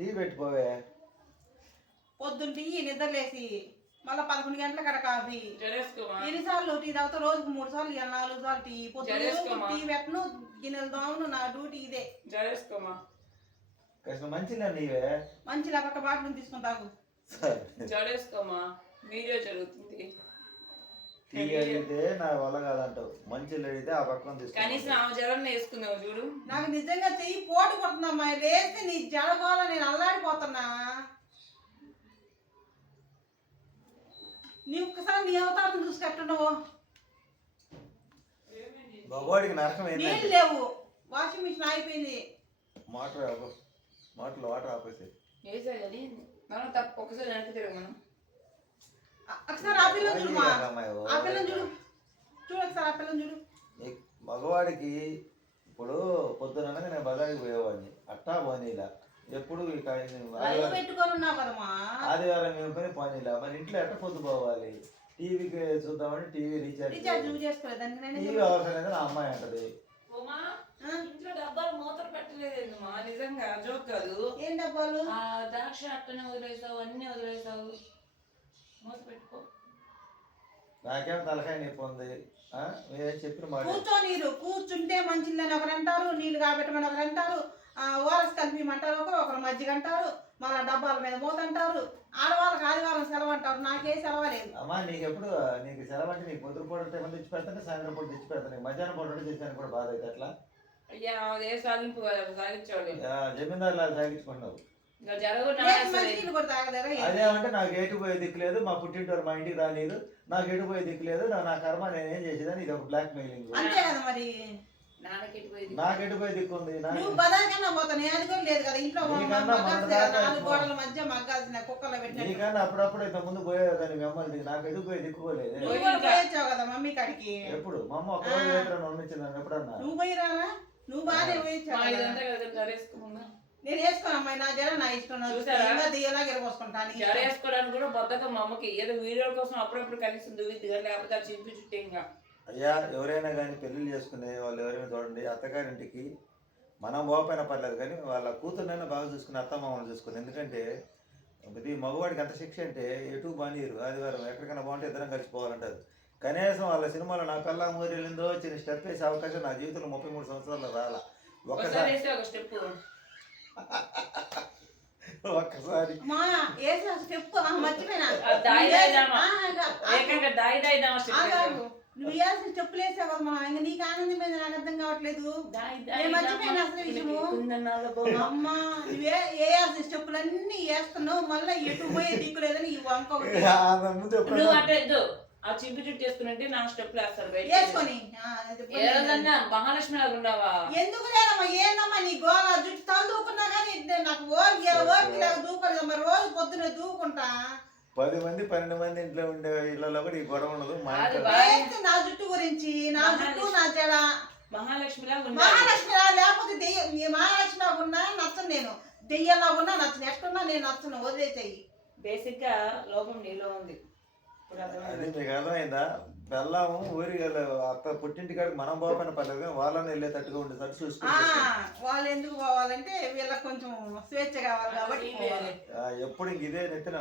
Tea పెట్టిపోవే. పొద్దున్న tea నిద్రలేసి మళ్ళీ 11 గంటల కడ కాఫీ. ఎన్నిసార్లు టీ తాగుతా? రోజుకు 3 సార్లు 4 సార్లు టీ. పొద్దున్న టీ పెట్టను, గిన్నెలు దోమను, నా డ్యూటీ ఇదే. మంచిగా నీవే మంచి పక్క బాటలు తీసుకుని తాగు. జడేసుకోమా, వీడియో జరుగుతుంది. టీ అడిగితే నా వల్ల కాదంటావు, మంచిలు అడిగితే ఆ పక్కన తీసుకు. కనీసం ఆ జడన్న వేసుకుందావు చూడు. నాకు నిజంగా చెయ్యి పోటు కొడుతుందమ్మా. లేస్తే నీ జడగోళ నేను అల్లాడిపోతున్నా. నీ ఒక్కసారి నీ అవతారం చూసుకెట్టున్నావు. మగవాడికి నరకం నీళ్ళు లేవు, వాషింగ్ మిషన్ అయిపోయింది. మోటార్లో వాటర్ ఆపేసాయి. వేసాయి అది మనం తప్ప ఒకసారి వెనక్కి తిరగ. మనం ఒకసారి ఆ పిల్లని చూడు, ఆ పిల్లని చూడు, చూడు ఒకసారి ఆ పిల్లని చూడు. మగవాడికి ఇప్పుడు పొద్దున నేను బజార్కి పోయేవాడిని, అట్టా పోనీలా. ఎప్పుడు పెట్టుకొని ఉన్నావు కదమ్మా. ఆదివారం మేము పని పోనీలా. మరి ఇంట్లో ఎట్ట పొద్దు పోవాలి? టీవీకి చూద్దామని టీవీ రీఛార్జ్ చేసుకోలేదు. టీవీ అవసరం లేదు నా అమ్మాయి అంటది. ఇంట్లో డబ్బాలు మూతలు పెట్టలేదు మా, నిజంగా జోక్ కాదు. ఏం డబ్బాలు? ద్రాక్ష అట్టనే వదిలేసావు, అన్ని వదిలేసావు. మూత పెట్టుకో. నాకేం తలకాయ నొప్పి ఉంది. మీరేం చెప్పిన మాట. కూర్చుంటే మంచిదని ఒకరు అంటారు, నీళ్లు కాబెట్టమని ఒకరు అంటారు, ఓరస్ కలిపిమంటారు, ఒకరు మజ్జిగ అంటారు, మళ్ళీ డబ్బాల మీద మూత అంటారు. ఆడవాళ్ళకి ఆదివారం సెలవు అంటారు, నాకే సెలవు లేదు. అమ్మా నీకు ఎప్పుడు నీకు సెలవు అంటే నీకు పొద్దు పూట ఏమన్నా తెచ్చి పెడతానే, సాయంత్రం పూట తెచ్చి పెడతాను. మధ్యాహ్నం పూట చేసాను కూడా బాధ అయితే అట్లా. అయ్యా అదే సాధింపు సాగించాలి. జమీందారులా సాగించుకున్నావు. అదేమంటే నాకు ఎటుపోయే దిక్కు లేదు, మా పుట్టింటోరు మా ఇంటికి రాలేదు, నాకు ఎటుపోయే దిక్కు లేదు, నా కర్మ నేనేం చేసేదని ఇది ఒక బ్లాక్ మెయిలింగ్. నాకు ఎటుపోయే దిక్కు ఉంది. నీకన్నా అప్పుడప్పుడు ఇంత ముందు పోయేది కానీ మిమ్మల్ని నాకు ఎటుపోయే దిక్కుకోలేదు. ఎప్పుడు మా అమ్మ ఒక రోజు పంపించింది నన్ను ఎప్పుడన్నా. నువ్వు బాగానే నేను వేసుకోను అమ్మాయి, నా జర నా ఇష్టం. జడ వేసుకోవడానికి కూడా బద్దకం మా అమ్మకి. ఏదో వీడియో కోసం అప్పుడప్పుడు కనీసం దువ్విద్ది కానీ లేకపోతే ఆ చింపి చుట్టే. ఇంకా అయ్యా ఎవరైనా కానీ పెళ్ళిళ్ళు చేసుకునే వాళ్ళు ఎవరైనా చూడండి, అత్తగారింటికి మనం పోకపోయినా పర్లేదు కానీ వాళ్ళ కూతురునైనా బాగా చూసుకుని అత్తమామని చూసుకుని. ఎందుకంటే ఇది మగవాడికి ఎంత శిక్ష అంటే ఎటు బానీరు. ఆదివారం ఎక్కడికైనా బాగుంటే ఇద్దరం కలిసిపోవాలంటారు. కనీసం వాళ్ళ సినిమాలో నా కల్లా మూరి వెళ్ళిందో చిన్న స్టెప్ వేసే అవకాశం నా జీవితంలో 33 సంవత్సరాల్లో రాలా. ఒక్కసారి నువ్వు వేయాల్సిన చెప్పులు వేసావు కదా, ఇంకా నీకు ఆనందం మీద నాకు అర్థం కావట్లేదు. మర్చిపోయిన అసలు విషయము. అమ్మా నువ్వే వేయాల్సిన చెప్పులన్నీ వేస్తున్నావు, మళ్ళీ ఎటు పోయే దిక్కు లేదని ఈ వంక ఆ చింపి చుట్టూ చేసుకున్నట్టే నా స్టెప్ వేస్తారు. వేసుకొని మహాలక్ష్మి లాగా ఉన్నావా? ఎందుకు లేదమ్మా, ఏందమ్మా నీ గోళ జుట్టు తల దూకున్నా కానీ నాకు ఓపిక దూకోలేదు. మరి రోజు పొద్దున దూకుంటా. 10 మంది 12 మంది ఇంట్లో ఉండే ఇళ్లలో కూడా ఈ గొడవ ఉండదు. నా జుట్టు గురించి, నా జుట్టు నా జడ మహాలక్ష్మి లేకపోతే దెయ్యం. మహాలక్ష్మి లాగా ఉన్నా నచ్చను, నేను దెయ్యంలా ఉన్నా నచ్చను, ఎట్టున్నా నేను నచ్చను. వదిలేసాయి. బేసిక్ గా లోపం నీలో ఉంది. అది మీకు అర్థమైందా? బెల్లం ఊరి అత్త పుట్టింటికాడికి మనం పోకపోయినా పర్లేదు కానీ వాళ్ళని వెళ్ళేటట్టుగా ఉండేటట్టు చూసుకుంటారు. వాళ్ళు ఎందుకు పోవాలంటే వీళ్ళకి కొంచెం స్వేచ్ఛ కావాలి కాబట్టి. ఎప్పుడు ఇంక ఇదే నెత్తిన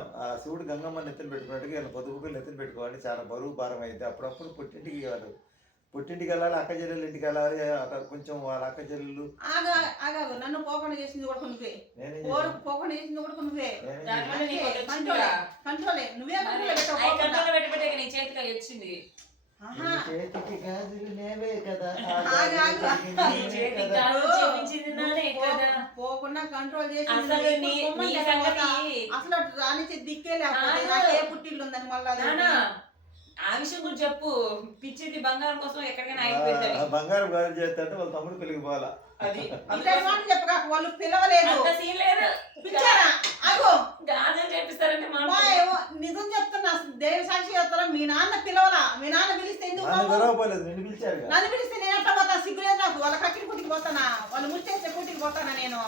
శివుడు గంగమ్మ నెత్తిన పెట్టుకున్నట్టుగా వీళ్ళ పొదుగు పిల్లలు నెత్తిన పెట్టుకోవాలి. చాలా బరువు భారం అయితే అప్పుడప్పుడు పుట్టింటికి వెళ్ళాలి, పుట్టింటికి వెళ్ళాలి, అక్క చెల్లెలు ఇంటికి వెళ్ళాలి. కొంచెం వాళ్ళ అక్క చెల్లెలు నన్ను పోకుండా చేసింది కూడా నువ్వే, పోకుండా చేసింది కూడా నువ్వే. కంట్రోలే నువ్వే చేతికి వచ్చింది. చేతికి గాజులు నేవే కదా, పోకుండా కంట్రోల్ చేసి అసలు రానిచ్చే దిక్కే లేకపోతే నాకే పుట్టిల్లు ఉందని మళ్ళా ఆ విషయం గురించి చెప్పు. పిచ్చిది బంగారం కోసం ఎక్కడికైనా అయిపోయింది. బంగారం గాజు చేస్తే వాళ్ళ తమ్ముడు పెళ్ళికి పోవాలా. అది చెప్పక వాళ్ళు పిలవలేదు. చేపిస్తారంటే నిజం చెప్తున్నా, దేవి సాక్షి చెప్తారా? మీ నాన్న పిలవలా? మీ నాన్న పిలిస్తే ఎందుకు నన్ను పిలిస్తే నేను ఎట్లా పోతా? సిగ్గులేదు నాకు. వాళ్ళ కక్కిడి పుట్టికి పోతానా? వాళ్ళు ముచ్చేస్తే పుట్టికి పోతానా నేను?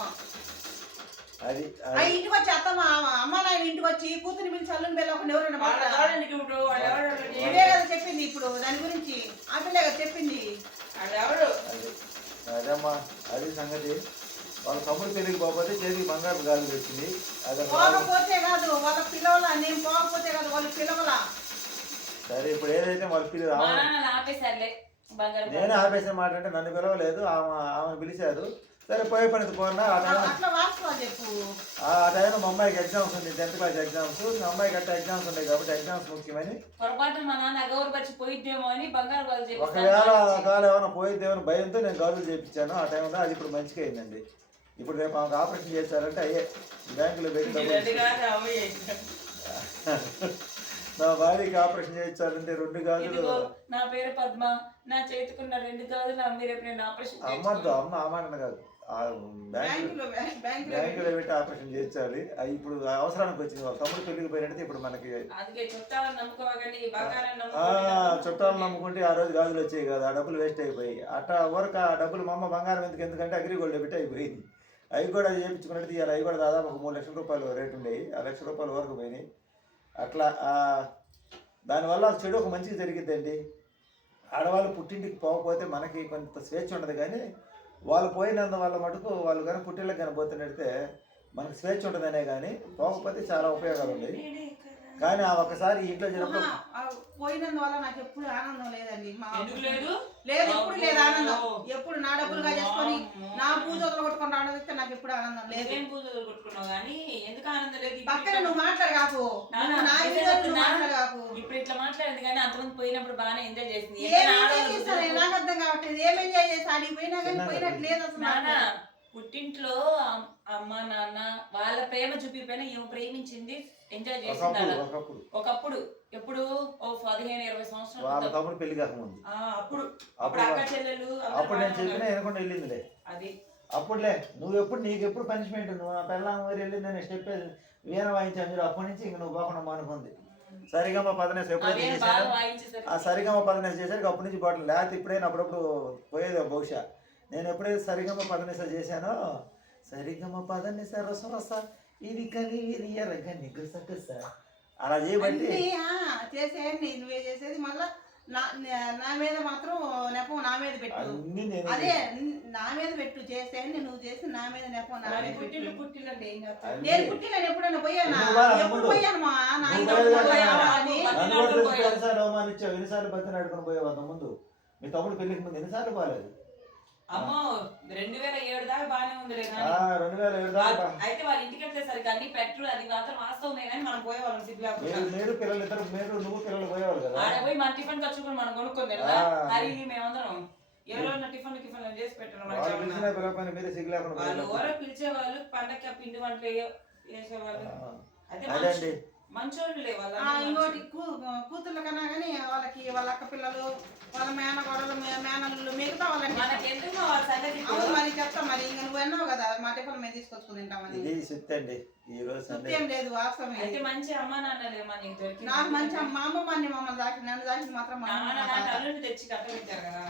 ఇంటికి వచ్చి అమ్మ నాయన ఇంటికి వచ్చి కూతురు పిలిచి అల్లుని పిల్లకుండా ఎవరైనా ఇదే కదా చెప్పింది. ఇప్పుడు దాని గురించి ఆ పిల్లే కదా చెప్పింది. అదేమ్మా అది సంగతి. వాళ్ళ తమ్ముడు పెళ్ళికి పోకపోతే చేతికి బంగారు గాజులు తెచ్చింది. అది ఒక పోకపోతే కాదు వాళ్ళ పిలవల, నేను పోకపోతే కాదు వాళ్ళు పిలవల. సరే ఇప్పుడు ఏదైతే వాళ్ళ పిల్లలు మా నాన్న ఆపేశారులే బంగారం. నేనే ఆపేసిన మాట అంటే నన్ను పిలవలేదు, ఆమె పిలిచారు. సరే పోయే పనికి పోనా. అట్లా వాస్తవాలు చెప్పు. ఆ టైంలో మా అమ్మాయికి ఎగ్జామ్స్ ఉంది, 10th క్లాస్ ఎగ్జామ్స్. మా అమ్మాయికి అట్లా ఎగ్జామ్స్ ఉన్నాయి కాబట్టి ఎగ్జామ్స్ ముఖ్యమని పొరపాటు మా నాన్న అగౌరపరిచి పోయిద్దేమో అని బంగారు గాజులు చేపిస్తాను. ఒకవేళ ఏమైనా పోయిద్దేమో భయంతో నేను గాజులు చేయించాను ఆ టైంలో. అది ఇప్పుడు మంచిగా అయిందండి. ఇప్పుడు రేపు ఆమెకు ఆపరేషన్ చేశారంటే అయ్యే బ్యాంకులో పెట్టి నా భార్యకి ఆపరేషన్ చేయించాలంటే 2 గాజులు. నా పేరు పద్మ, నా చేతికున్న 2 గాజులు అమ్మి రేపు నేను ఆపరేషన్ అమ్మద్దు, అమ్మ అమ్మాట కాదు, బ్యాంకులో పెట్టి ఆపరేషన్ చేయించాలి. అది ఇప్పుడు అవసరానికి వచ్చింది. వాళ్ళ తమ్ముడు పెళ్లికి పోయినట్టు ఇప్పుడు మనకి చుట్టాలు నమ్ముకుంటే ఆ రోజు గాజులు వచ్చాయి కదా, ఆ డబ్బులు వేస్ట్ అయిపోయి. అట్లా వరకు ఆ డబ్బులు మా అమ్మ బంగారం ఎందుకంటే అగ్రిగోల్డ్ పెట్టి అయిపోయింది. అవి కూడా చేయించుకున్నట్టు ఇవాళ అవి కూడా దాదాపు ఒక 3 లక్షల రూపాయలు రేటు ఉండేవి. ఆ 1 లక్ష రూపాయల వరకు పోయినాయి. అట్లా దానివల్ల చెడు ఒక మంచిగా జరిగిద్దండి. ఆడవాళ్ళు పుట్టింటికి పోకపోతే మనకి కొంత స్వేచ్ఛ ఉండదు, కానీ వాళ్ళు పోయినందువల్ల మటుకు వాళ్ళు కానీ పుట్టిళ్ళకి కానీ పోతున్నట్టే మనకు స్వేచ్ఛ ఉంటుందనే. కానీ పోకపోతే చాలా ఉపయోగాలు ఉన్నాయి. కానీ ఆ ఒక్కసారి ఇంట్లో జరిగినప్పుడు పోయినందువల్ల నాకు ఎప్పుడు ఆనందం లేదండి. లేదు ఎప్పుడు లేదు ఆనందం. ఎప్పుడు నా డబ్బులుగా చేసుకొని నా పూజలు కొట్టుకొని ఆనందిస్తే నాకు ఎప్పుడు ఆనందం లేదు. ఏం పూజలు కొట్టుకున్నావు కానీ ఎందుకు ఆనందం లేదు? పక్కన నువ్వు మాట్లాడగాకు, మాట్లాడగాకు. ఇప్పుడు ఇట్లా మాట్లాడింది కానీ అంతమంది పోయినప్పుడు బాగానే ఎంజాయ్ చేసింది. నాకు అర్థం కావట్లేదు ఏం ఎంజాయ్ చేసి ఆడికి పోయినా కానీ పోయినట్టు లేదు అసలు. పుట్టింట్లో అమ్మ నాన్న వాళ్ళ ప్రేమ చూపిపోయినా ఏమో ప్రేమించింది, ఎంజాయ్ చేసింది ఒకప్పుడు. ఎప్పుడు 15-20 సంవత్సరాలు వాళ్ళ తమ్ముడు పెళ్లి కాకముందు అప్పుడు అక్క చెల్లెలు అప్పుడు నేను చెప్పినా వినకుండా వెళ్ళిందిలే. అది అప్పుడులే నువ్వు ఎప్పుడు నీకు ఎప్పుడు పనిష్మెంట్, నువ్వు నా పిల్లల ఊరు వెళ్ళింది నేను స్టెప్ వీణ వాయించాను మీరు. అప్పటి నుంచి ఇంక నువ్వు పోకుండా మానుకుంది. సరిగమ్మ పదనేసి ఎప్పుడైతే చేశాను ఆ సరిగమ్మ పదనేసి చేశారు అప్పటి నుంచి బాటలు. లేకపోతే ఇప్పుడైనా అప్పుడప్పుడు పోయేది బహుశా. నేను ఎప్పుడైతే సరిగమ్మ పదనిస చేశానో సరిగమ్మ పదనిస రసరస ఇది కలి ఇది ఎర్రగని గుసగుస అలా చేయబట్టి చేసేయండి. నువ్వే చేసేది మళ్ళా నా మీద మాత్రం నెపం నా మీద పెట్టు. అదే నా మీద పెట్టు చేసేయండి. నువ్వు చేసి నా మీద నెపం నా మీద పుట్టినంటే ఏం చేస్తాను? నేను పుట్టిన ఎప్పుడైనా పోయానా? ఎప్పుడు పోయానమ్మా? అవమానించావు. ఎన్నిసార్లు బతిని అడుగుని పోయావు అంత ముందు? మీ తమ్ముడు పెళ్లికి ముందు ఎన్నిసార్లు పోలేదు? అమ్మో 2007 దాకా బానే ఉంది. 2007 దాకా అయితే వాళ్ళ ఇంటికి వెళ్ళేసరికి అన్ని పెట్టరు, అది మాత్రం వాస్తవమే. కానీ మనం పోయేవాళ్ళం మీరు పిల్లలు ఇద్దరు, మీరు నువ్వు పిల్లలు పోయేవాళ్ళు కదా. ఆడ పోయి మన టిఫిన్ ఖర్చు కూడా మనం కొనుక్కొని మరి మేమందరం ఎవరో టిఫిన్ చేసి పెట్టారు. వాళ్ళు ఎవరో పిలిచేవాళ్ళు, పండగ పిండి వంటలు వేసేవాళ్ళు. అయితే మంచోళ్ళే వాళ్ళ. ఇంకోటి కూతుర్ల కన్నా కానీ వాళ్ళకి వాళ్ళ అక్క పిల్లలు, వాళ్ళ మేనగొడలు, మేనల్లు, మిగతా వాళ్ళకి మరి చెప్తాం. మరి ఇంకా నువ్వు అన్నావు కదా మా టిఫిన్ మేము తీసుకొచ్చుకుని తింటామని. ఏం లేదు వాస్తవం. అయితే మంచి అమ్మ నాన్నలేమా నీకు దొరికి? నాకు మంచి మా అమ్మ మమ్మల్ని దాకి నన్ను దాకి మాత్రం అల్లుని తెచ్చి కట్టబెట్టారు కదా.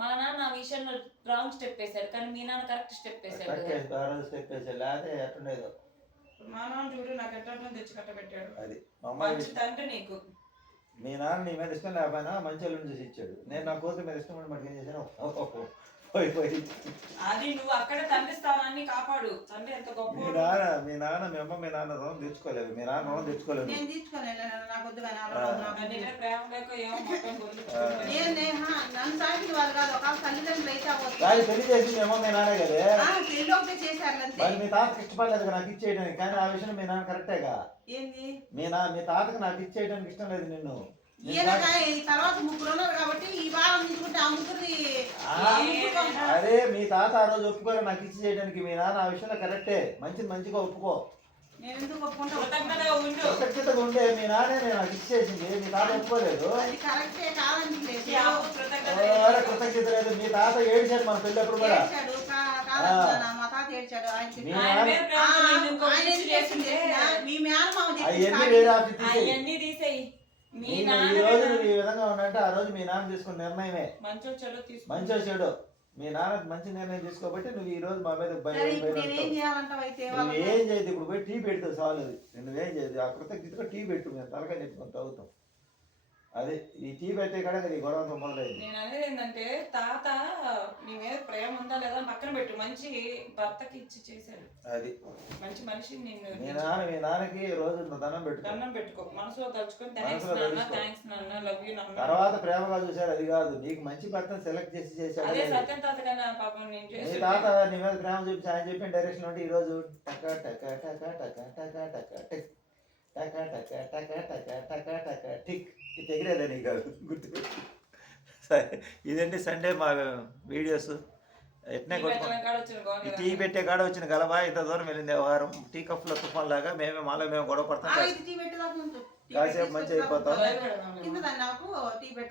మా నాన్న ఆ విషయంలో రాంగ్ స్టెప్ వేశాడు, కానీ మీ నాన్న కరెక్ట్ స్టెప్ వేశాడు. మా నాన్న చూడు నాకు ఎట్లా తెచ్చి కట్టబెట్టాడు. అది మంచి తండ్రి నీకు. మీ నాన్న నీ మీద ఇష్టం లేకపోయినా మంచి వాళ్ళని చూసి ఇచ్చాడు. నేను నా కూతురు మీద ఇష్టం మటుకు ఏం చేశాను పోయి అది నువ్వు అక్కడ తండ్రి స్థానాన్ని కాపాడు. తండ్రి ఎంత గొప్ప. మీ నాన్న మీ అమ్మ మీ నాన్న రుణం తెచ్చుకోలేదు. మీ నాన్న రుణం తెచ్చుకోలేదు. నేను తీసుకోలేదు. నాకు వద్దు కానీ ప్రేమ లేక ఏమో నన్ను తాకిన వాళ్ళు కాదు. ఒక తల్లిదండ్రులు అయితే పెళ్లి చేసి మీ అమ్మ మీ నాన్నే కదే పెళ్లి ఒకటే చేశారు. మీ తాతకి ఇష్టపడలేదు నాకు ఇచ్చేయడానికి. కానీ ఆ విషయం మీ నాన్న కరెక్టేగా. ఏంది మీ తాతకి నాకు ఇచ్చేయడానికి ఇష్టం లేదు నిన్ను. తర్వాత ముగ్గురు ఉన్నారు కాబట్టి ఈ వారం తీసుకుంటే ఆ ముగ్గురి. అరే మీ తాత ఆ రోజు ఒప్పుకోరు నాకు ఇచ్చి చేయడానికి. మీ నాన్న ఆ విషయంలో కరెక్టే. మంచిగా ఒప్పుకో. నేను ఎందుకు ఒప్పుకుంటా? కృతజ్ఞతగా ఉండే మీ నాన్నే నాకు ఇచ్చేసింది. మీ తాత ఒప్పుకోలేదు. కృతజ్ఞత లేదు. మీ తాత ఏడ్చాడు మన పెళ్ళప్పుడు కూడా. మా తాత ఏడ్చాడు. అవన్నీ తీసేయి. ఈ రోజు నువ్వు ఈ విధంగా ఉన్నట్టు ఆ రోజు మీ నాన్న తీసుకున్న నిర్ణయమే మంచో చెడు. మీ నాన్న మంచి నిర్ణయం తీసుకోబట్టి నువ్వు ఈ రోజు మా మీద ఏం చేయదు. ఇప్పుడు పోయి టీ పెడతావు చాలు. నువ్వేం చేయదు. ఆ కృతజ్ఞతగా టీ పెట్టు. మేము తలకాయ నెట్టుకొని తాగుతాం. అది ఈ టీ పెట్టే కాడ ఈ గొడవ అంతా మొదలైంది. నేను అనేది ఏంటంటే తాత నీ మీద ప్రేమ ఉందా లేదా అని పక్కన పెట్టు, మంచి భర్తకి ఇచ్చి చేశాడు, అది మంచి మనిషి. నిన్ను మీ నాన్నకి రోజు దండం పెట్టుకో, దండం పెట్టుకో, మనసులో తలుచుకొని మనసులో తలుచుకో. థ్యాంక్స్ నాన్న, లవ్ యూ నాన్న. తర్వాత ప్రేమగా చూశారు, అది కాదు నీకు మంచి భర్తను సెలెక్ట్ చేసి చేశాడు. అదే సత్యం తాత కన్నా పాపం నేను నీ చేసి తాత నీ మీద ప్రేమ చూపించి ఆయన చెప్పిన డైరెక్షన్ ఉంటే ఈ రోజు టక టక టక టక టక టక టిక్ టక టక టక టక టక టక టిక్. ఇది ఎగిరేదని కాదు, గుర్తుపెట్టు. సరే, ఇదండి సండే మా వీడియోస్. ఎట్నే ఈ టీ పెట్టే కాడ వచ్చిన గలబా ఇంత దూరం వెళ్ళింది వ్యవహారం. టీ కప్పులో తుఫాన్ లాగా మాలో మేము గొడవ పడతాం, టీ పెట్టేదాకా కాసేపు మంచి అయిపోతాం. కింద నాకు టీ పెట్ట